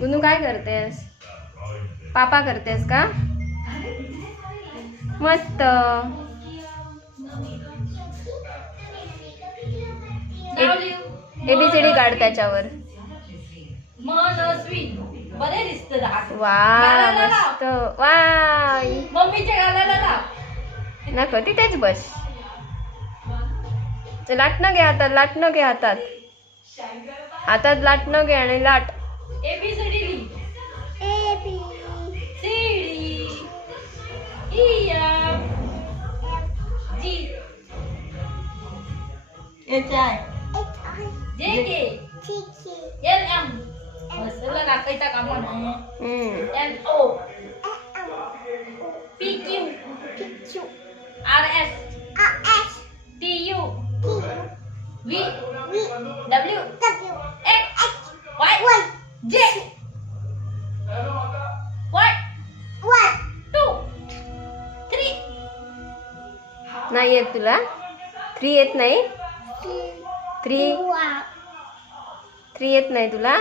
गुनू काय करतेस? पापा करतेस का? मस्त. एबीसीडी काढ त्याच्यावर. वा मस्त. वाय. नको तिथेच बस. ते लाटणं घे हातात लाटणं घे हातात. हातात लाटणं घे आणि लाट. J K L M. Hmm. N O. P Q. R S. T U. V. W. X. Y. One, two, three. Nah, itulah. Create naik. Three three येत नाही तुला?